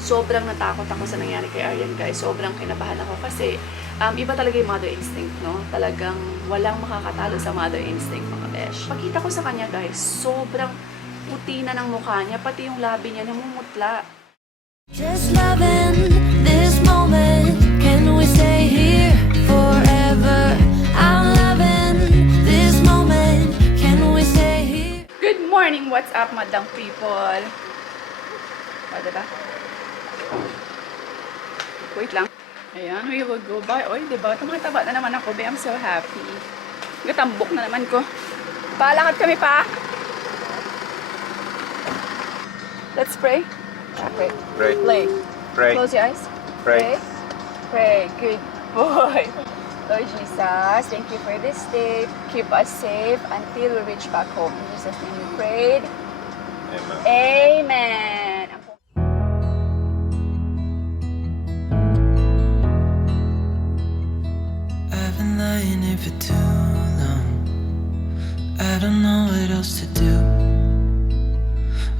sobrang natakot ako sa nangyari kay Aryan, guys. Sobrang kinabahan ako kasi iba talaga yung mother instinct, no? Talagang walang makakatalo sa mother instinct, mga besh. Pagkita ko sa kanya, guys, sobrang puti na ng mukha niya, pati yung labi niya namumutla. Just loving this moment. Can we stay here forever? I'm loving this moment. Can we stay here? Good morning! What's up, madlang people? O, diba? Wait lang. Ayan, we will go by. Oy, diba? Tumataba na naman ako, be. I'm so happy. Gatambok na naman ko. Palakad kami pa. Let's pray. Pray. Pray. Play. Pray. Close your eyes. Pray. Pray. Good boy. Lord Jesus, thank you for this day. Keep us safe until we reach back home. In Jesus' name we prayed. Amen. Amen. I've been lying here for too long. I don't know what else to do.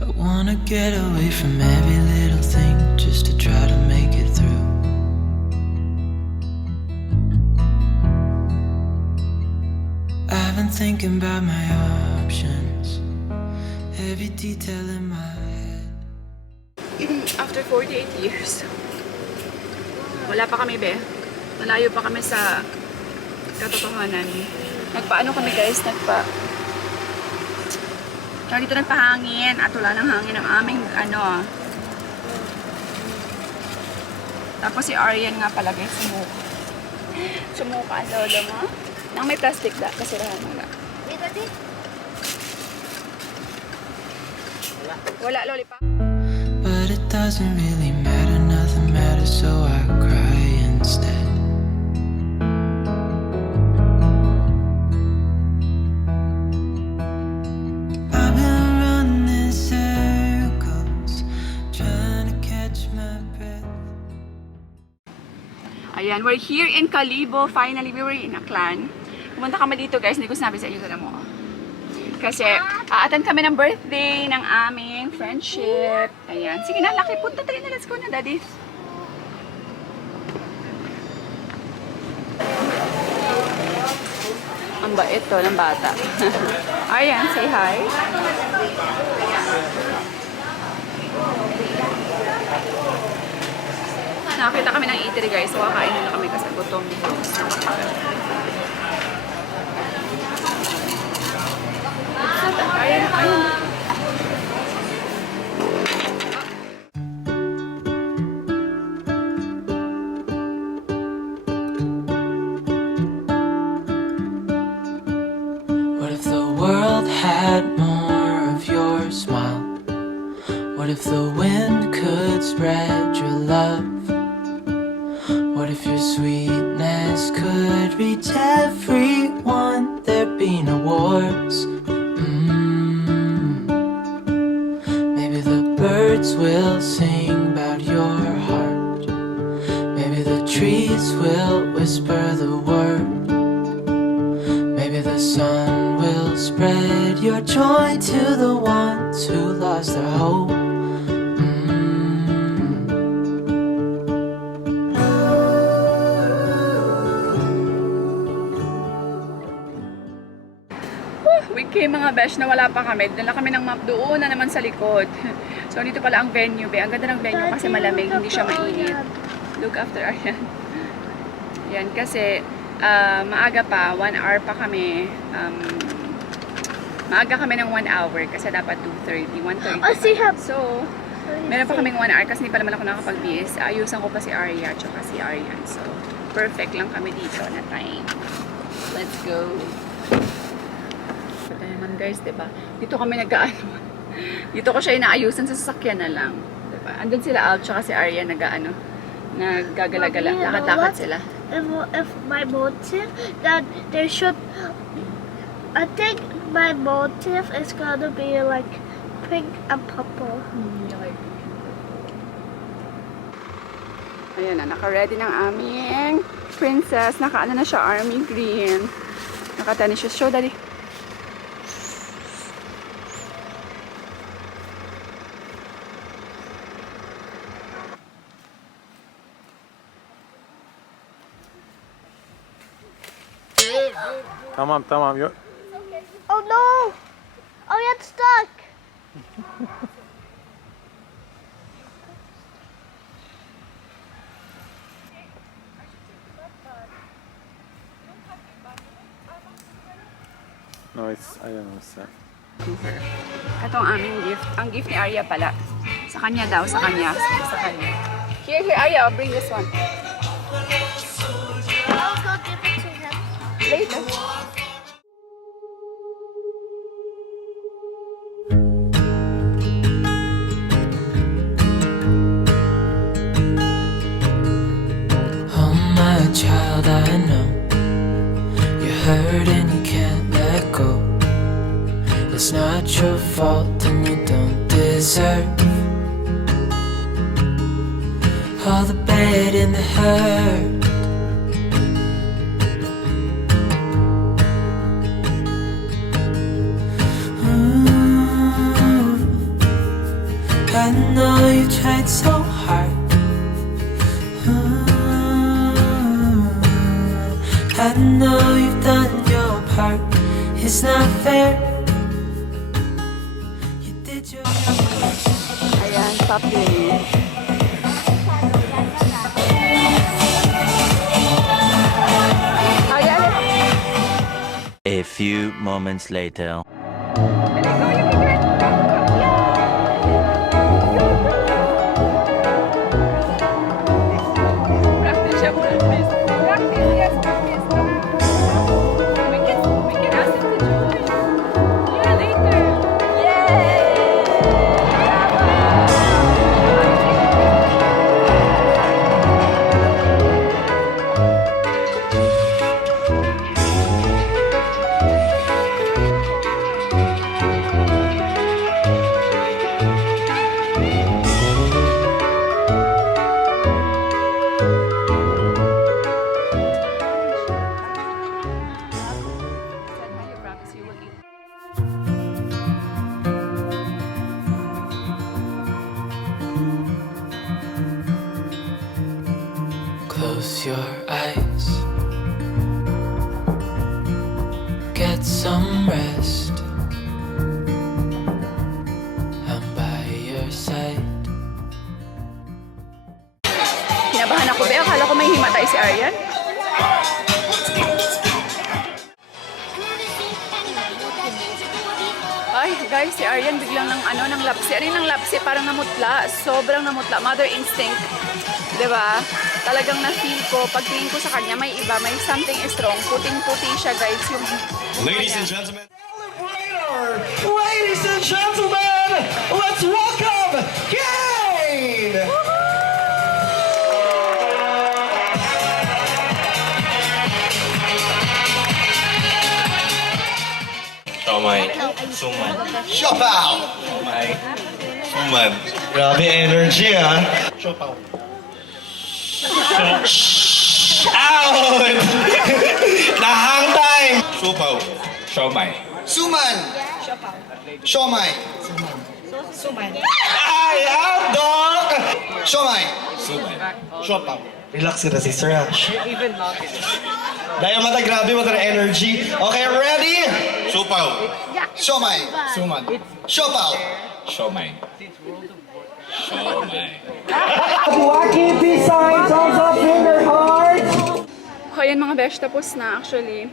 I wanna get away from every little thing just to try to make it through. I've been thinking about my options, every detail in my head. After 48 years, wala pa kami, be. Malayo pa kami sa katotohanan. Nagpaano kami, guys? Dito nagpahangin at wala ng hangin ang aming Tapos si Aryan nga pala, guys, sumuka ang lolo mo. Nang may plastic da, kasirahan mo na. Wala, loli pa. But it doesn't really matter, nothing matters, so I cry instead. I've been running in circles, trying to catch my breath. Ayan, we're here in Kalibo. Finally, we were in Aklan. Pumunta kami dito, guys. Hindi ko sinabi sa inyo, alam mo. Kasi, a-attend kami ng birthday ng aming friendship. Ayan. Sige na, laki. Punta tayo na. Let's go na, daddy. Ang bait to ng bata. Ayan, say hi. Nakakita kami ng eatery, guys. So, kakain na kami kasi gutom. Ayan, ayan. What if the world had more of your smile? What if the wind could spread your love? What if your sweetness could reach everyone? There'd be no wars. Maybe the birds will sing about your heart. Maybe the trees will whisper the word. Maybe the sun will spread your joy to the ones who lost their hope. Weekay mga besh na wala pa kami. Dala kami ng map doon na naman sa likod. So, dito pala ang venue, be. Ang ganda ng venue kasi malamig, hindi siya mainit. Look after Aryan. Yan, kasi maaga pa, 1 hour pa kami. Maaga kami ng 1 hour kasi dapat 2:30, 1:30. Oh, see how- So, meron pa kaming 1 hour kasi hindi pa naman ako nakapag-BS. Ayusan ko pa si Arya at si Aryan. So, perfect lang kami dito na time. Let's go. Ito naman, guys, diba? Dito kami nag-ano. Dito ko siya inaayusan sa sasakyan na lang. Diba? Andun sila Al tsaka si Arya naggagala-gala. Mommy, you know Lakad-lakad what? sila. If my motive that there should, I think my motive is gonna be like pink and purple. Ayan na, naka-ready ng aming princess. Naka-ano na siya, army green. Naka-tennis shoes. Show, daddy. tamam tamam. Oh no! Oh, it's stuck! No, it's, I don't know, it's To her. Ito ang aming gift. Ang gift ni Arya pala. Sa kanya daw, sa kanya. Sa kanya. Here, Arya, I'll bring this one. I'll go give it to him. Later. Oh my child, I know you're hurt and you can't let go. It's not your fault and you don't deserve all the bad and the hurt. I know you tried so hard. I know you've done your part. It's not fair. You did your Ayan, stop doing it. Arya, A few moments later. practice siya, practice. Practice, yes, practice. We can ask him to join. Yeah, later. Yay! You promise you will eat. Close your eyes. Get some rest. I'm by your side. Kinabahan ako, be. Akala ko may himatay si Aryan. Ay, guys, si Aryan biglang ng lapsi. Ano yung ng lapsi? Parang namutla. Sobrang namutla. Mother instinct. Diba? Talagang na-feel ko. Pagtingin ko sa kanya, may iba. May something strong. Puting-puti siya, guys. Yung Ladies and gentlemen, ladies and gentlemen, let's welcome Kane! Siomay. Suman. Siopaw! Siomay. Suman. Grabe energy, ha? Siopaw. Out! Nahang time! Siopaw. Siomay. Suman! Siomay. Ay, out, dog! Siomay. Suman. Siopaw. Relax ka na, sister, ha? Dahil mata, grabe mata na energy. Okay, ready? Siopaw. Siomay. Suman. Siopaw. Siomay. Siomay. Oh, ayan mga besh, tapos na actually.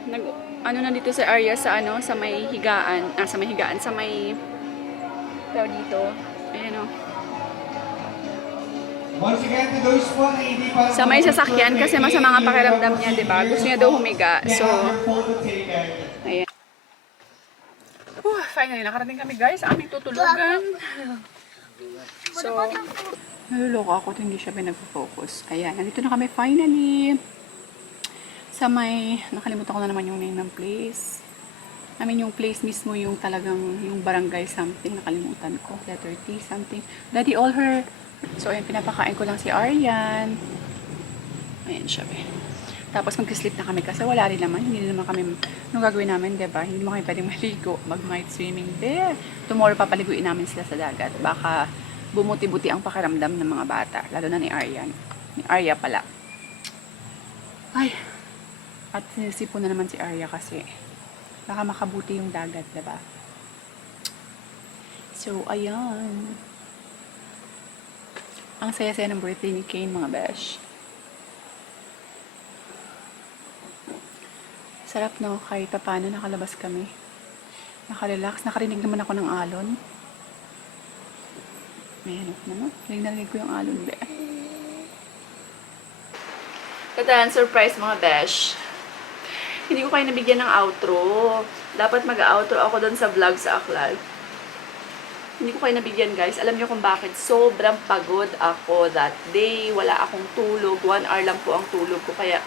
Ano na dito sa area sa sa may higaan. Sa may higaan, sa may tawag dito. Ayan o. Sa may sasakyan kasi masama nga pakiramdam niya, di ba? Gusto niya daw humiga. So, ayan. Finally, nakarating kami guys sa aming tutulugan. So, naluloko ako at hindi siya pinag-focus. Ayan, nandito na kami finally. Sa may, nakalimutan ko na naman yung name ng place. I mean, yung place mismo, yung talagang, yung barangay something, nakalimutan ko. Letter T something. Daddy, all her. So, ayan, pinapakain ko lang si Aryan. Ayan siya, be. Tapos mag-sleep na kami kasi wala rin naman. Hindi naman kami, anong gagawin namin, diba? Hindi naman kami pwedeng maligo, mag-night swimming. Be, tomorrow papaliguin namin sila sa dagat. Baka bumuti-buti ang pakiramdam ng mga bata. Lalo na ni Aryan. Ni Arya pala. Ay, At sinisipon na naman si Arya kasi baka makabuti yung dagat, diba? So, ayan. Ang saya-saya ng birthday ni Kane, mga besh. Sarap, no? Kahit pa paano nakalabas kami. Nakarelax. Nakarinig naman ako ng alon. May hanap na, no? Narinig ko yung alon, be. Katahan, surprise, mga besh. Hindi ko kayo nabigyan ng outro. Dapat mag-outro ako doon sa vlog sa Aklan. Hindi ko kayo nabigyan, guys. Alam niyo kung bakit. Sobrang pagod ako that day. Wala akong tulog. 1 hour lang po ang tulog ko. Kaya,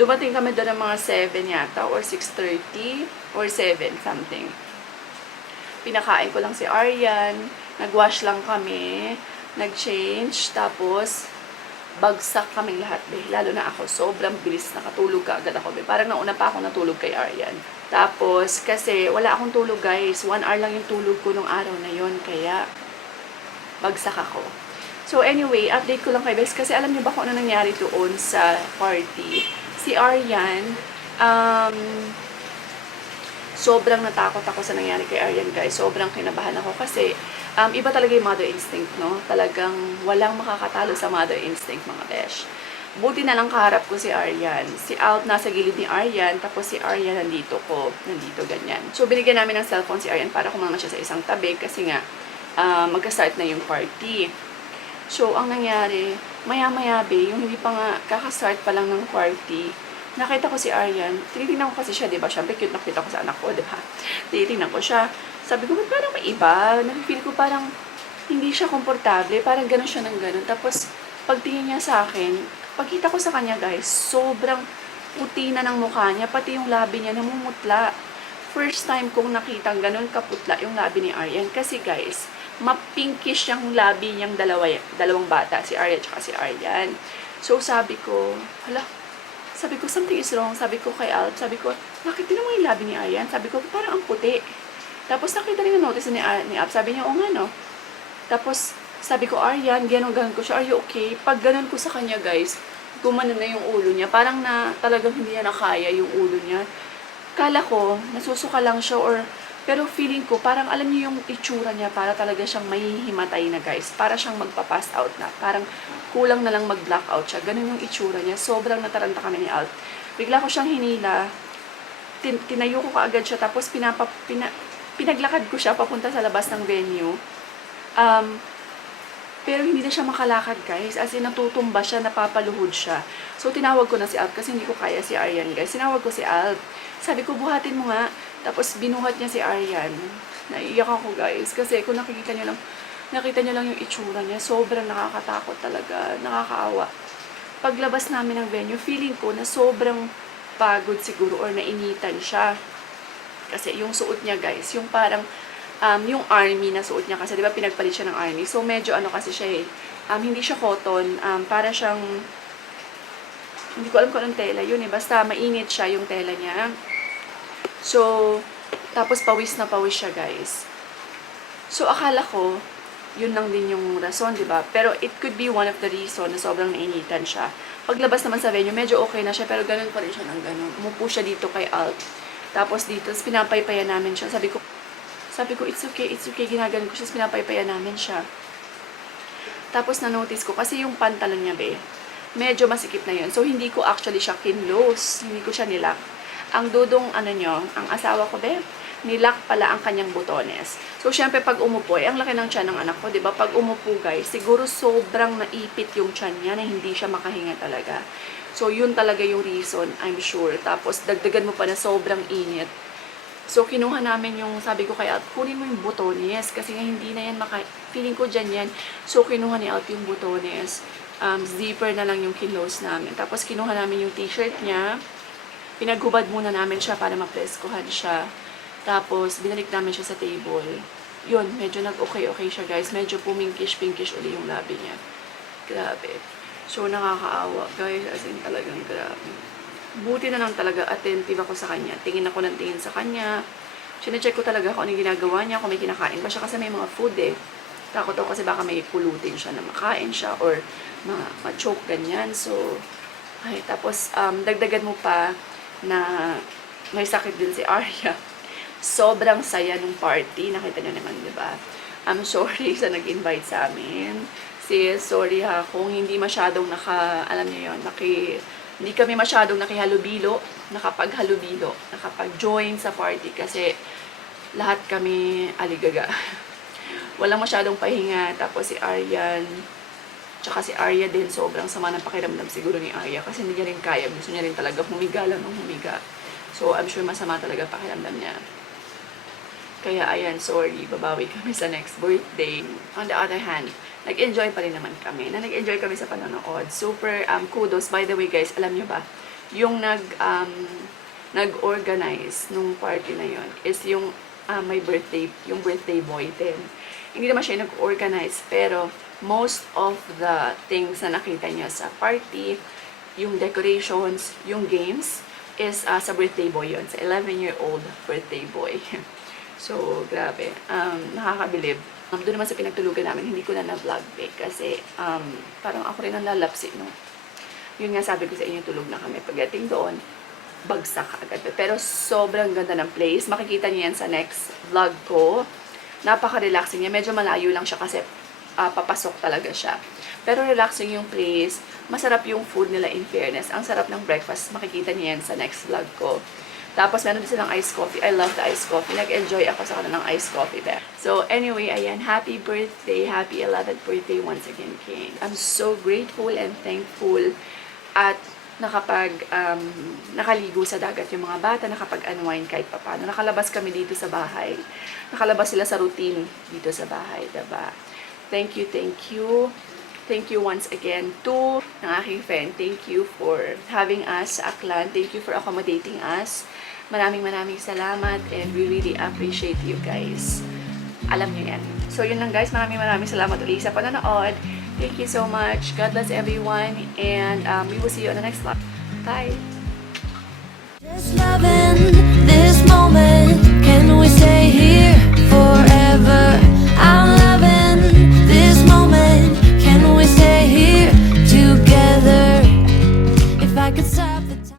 dumating kami doon ng mga 7 yata, or 6:30, or 7, something. Pinakain ko lang si Aryan. Nag-wash lang kami. Nag-change. Tapos, bagsak kaming lahat, be. Lalo na ako. Sobrang bilis. Nakatulog ka agad ako, be. Parang nauna pa ako natulog kay Aryan. Tapos, kasi wala akong tulog, guys. 1 hour lang yung tulog ko nung araw na yon. Kaya, bagsak ako. So, anyway, update ko lang kay Bes. Kasi alam niyo ba kung ano nangyari doon sa party? Si Aryan, sobrang natakot ako sa nangyari kay Aryan, guys. Sobrang kinabahan ako kasi iba talaga yung mother instinct, no? Talagang walang makakatalo sa mother instinct, mga besh. Buti na lang kaharap ko si Aryan. Si Alt nasa gilid ni Aryan, tapos si Aryan nandito ko. Nandito, ganyan. So, binigyan namin ng cellphone si Aryan para kumama siya sa isang tabi kasi nga, magka-start na yung party. So, ang nangyari, maya-maya, be, yung hindi pa nga kakastart pa lang ng party, nakita ko si Aryan, tinitingnan ko kasi siya, diba? Siyempre, cute na cute ako sa anak ko, diba? Tinitingnan ko siya. Sabi ko, ba't parang may iba? Nakifeel ko parang hindi siya komportable. Parang gano'n siya ng gano'n. Tapos, pagtingin niya sa akin, pagkita ko sa kanya, guys, sobrang puti na ng mukha niya. Pati yung labi niya namumutla. First time kong nakitang gano'n kaputla yung labi ni Aryan. Kasi, guys, mapinkish yung labi niyang dalawang bata. Si Arya at si Aryan. So, sabi ko, something is wrong. Sabi ko kay Alp, sabi ko, nakita mo yung labi ni Aryan? Sabi ko, parang ang puti. Tapos nakita rin yung notice ni Alp, sabi niya, o nga no. Tapos sabi ko, Aryan, ganon ko siya, are you okay? Pag ganon ko sa kanya, guys, gumanon na yung ulo niya. Parang na talagang hindi niya nakaya yung ulo niya. Kala ko, nasusuka lang siya pero feeling ko, parang alam niyo yung itsura niya, para talaga siyang mahihimatay na, guys. Para siyang magpa-pass out na. Parang kulang na lang mag-blackout siya. Ganon yung itsura niya. Sobrang nataranta kami ni Alp. Bigla ko siyang hinila. Tinayo ko kaagad siya. Tapos pinaglakad ko siya papunta sa labas ng venue. Pero hindi na siya makalakad, guys. As in, natutumba siya, napapaluhod siya. So, tinawag ko na si Alp kasi hindi ko kaya si Aryan, guys. Tinawag ko si Alp. Sabi ko, buhatin mo nga. Tapos, binuhat niya si Aryan. Naiiyak ako, guys. Kasi kung nakita niyo lang yung itsura niya. Sobrang nakakatakot talaga. Nakakaawa. Paglabas namin ng venue, feeling ko na sobrang pagod siguro or nainitan siya. Kasi yung suot niya, guys, yung parang yung army na suot niya kasi, di ba, pinagpalit siya ng army. So, medyo ano kasi siya hindi siya cotton. Para siyang, hindi ko alam kung anong tela yun Basta mainit siya yung tela niya. So, tapos pawis na pawis siya, guys. So, akala ko, yun lang din yung rason, di ba? Pero it could be one of the reason na sobrang nainitan siya. Paglabas naman sa venue, medyo okay na siya, pero ganun pa rin siya ng ganun. Umupo siya dito kay Alt. Tapos dito, pinapaypayan namin siya. Sabi ko, it's okay, ginaganon ko siya, pinapaypayan namin siya. Tapos na-notice ko, kasi yung pantalon niya, be, medyo masikip na yun. So, hindi ko actually siya kinlose. Hindi ko siya nilock. Ang dudong, ang asawa ko, be, nilock pala ang kanyang butones. So, syempre, pag umupo, ang laki ng tiyan ng anak ko, diba? Pag umupo, guys, siguro sobrang naipit yung tiyan niya na hindi siya makahinga talaga. So, yun talaga yung reason, I'm sure. Tapos, dagdagan mo pa na sobrang init. So, kinuha namin yung, sabi ko kay Alt, kunin mo yung butones. Kasi nga, hindi na yan feeling ko dyan yan. So, kinuha ni Alt yung butones. Zipper na lang yung kinlose namin. Tapos, kinuha namin yung t-shirt niya. Pinaghubad muna namin siya para mapreskohan siya. Tapos, binalik namin siya sa table. Yun, medyo nag-okay-okay siya, guys. Medyo pumingkish-pinkish uli yung labi niya. Grabe. So, nakakaawa, guys. As in, talagang grabe. Buti na lang talaga, attentive ako sa kanya. Tingin ako ng tingin sa kanya. Sine-check ko talaga kung ano yung ginagawa niya, kung may kinakain ba siya kasi may mga food Takot ako kasi baka may pulutin siya na makain siya or ma-choke ganyan. So, tapos, dagdagan mo pa, na may sakit din si Arya. Sobrang saya nung party. Nakita nyo naman, di ba? I'm sorry sa nag-invite sa amin. Sorry ha, kung hindi masyadong alam niyo yun, hindi kami masyadong nakapag-join sa party kasi lahat kami aligaga. Walang masyadong pahinga, tapos si Aryan, tsaka si Arya din, sobrang sama ng pakiramdam siguro ni Arya kasi hindi niya rin kaya, gusto niya rin talaga humiga lang ng humiga. So, I'm sure masama talaga pakiramdam niya. Kaya, ayan, sorry, babawi kami sa next birthday. On the other hand, nag-enjoy pa rin naman kami. Nag-enjoy kami sa panonood. Super kudos. By the way, guys, alam niyo ba, yung nag-organize nung party na yon is yung may birthday, yung birthday boy din. Hindi naman siya nag-organize, pero most of the things na nakita niya sa party, yung decorations, yung games, is sa birthday boy yon, sa 11-year-old birthday boy. So, grabe. Nakakabilib. Doon naman sa pinagtulugan namin, hindi ko na na-vlog kasi parang ako rin ang lalapsi, no? Yun nga sabi ko sa inyo, tulog na kami. Pagdating doon, bagsak agad. Pero sobrang ganda ng place. Makikita niyo yan sa next vlog ko. Napaka-relaxing niya. Medyo malayo lang siya kasi papasok talaga siya. Pero relaxing yung place. Masarap yung food nila, in fairness. Ang sarap ng breakfast. Makikita niyo yan sa next vlog ko. Tapos, meron din silang iced coffee. I love the iced coffee. Nag-enjoy ako sa kanilang iced coffee there. So, anyway, ayan. Happy birthday. Happy 11th birthday once again, King. I'm so grateful and thankful at nakaligo sa dagat yung mga bata, nakapag-unwind kahit papano. Nakalabas kami dito sa bahay. Nakalabas sila sa routine dito sa bahay, diba? Thank you, thank you. Thank you once again to ng aking friend. Thank you for having us sa Aklan. Thank you for accommodating us. Maraming salamat and we really appreciate you guys. Alam niyo yan. So yun lang guys, maraming salamat ulit sa panonood. Thank you so much. God bless everyone and we will see you on the next vlog. Bye! Just loving this moment. Can we stay here for